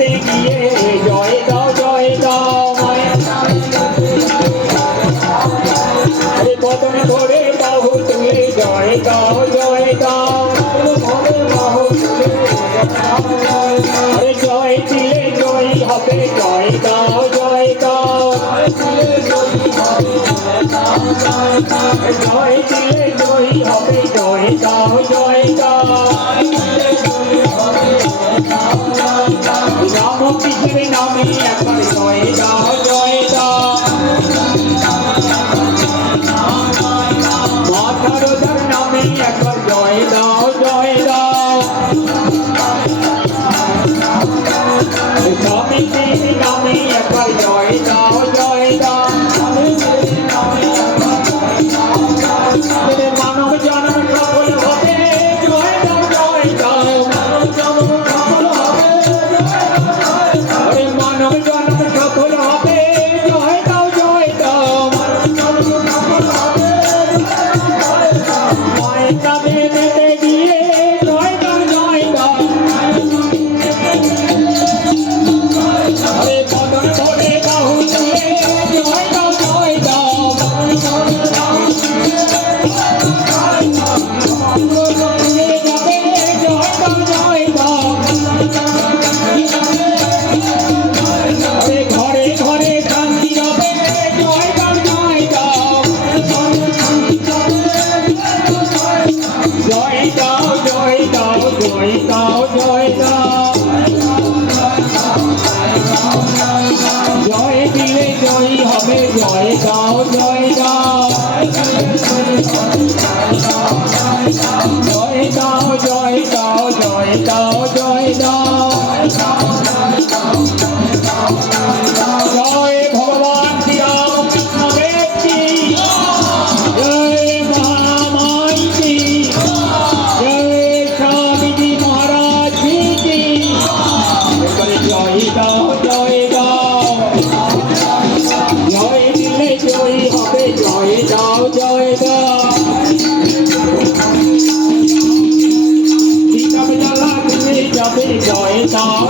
দিতে গিয়ে জয় দাও মায়ের নামে বদন ধরে বাহু তুলে জয় দাও বাহু তুলে জয় দিলে জয়ী হবে জয় দাও জয় দিলে জয়ী হবে জয় দাও রাম কৃষ্ণের নামে একবার জয় দাও মাতা রাজার নামে একবার জয় দাও স্বামীজির নামে একবার জয় দাও মানব জন্ম সফল হবে জয় দাও মানব জন্ম সফল হবে জয় দাও মায়ের নামে দিতে গিয়ে জয় দাও বদন ধরে বাহু তুলে জয় দাও ঘরে ঘরে শান্তি হবে জয় দাও জয় দিলে জয়ী হবে জয় দাও জয় দাও জয় ভগবান শ্রী রামকৃষ্ণ দেব কি জয় মহামাই কি জয় স্বামীজি মহারাজ কি জয় দাও জয় দিলে জয়ী হবে জয় দাও যাবে জয় দাও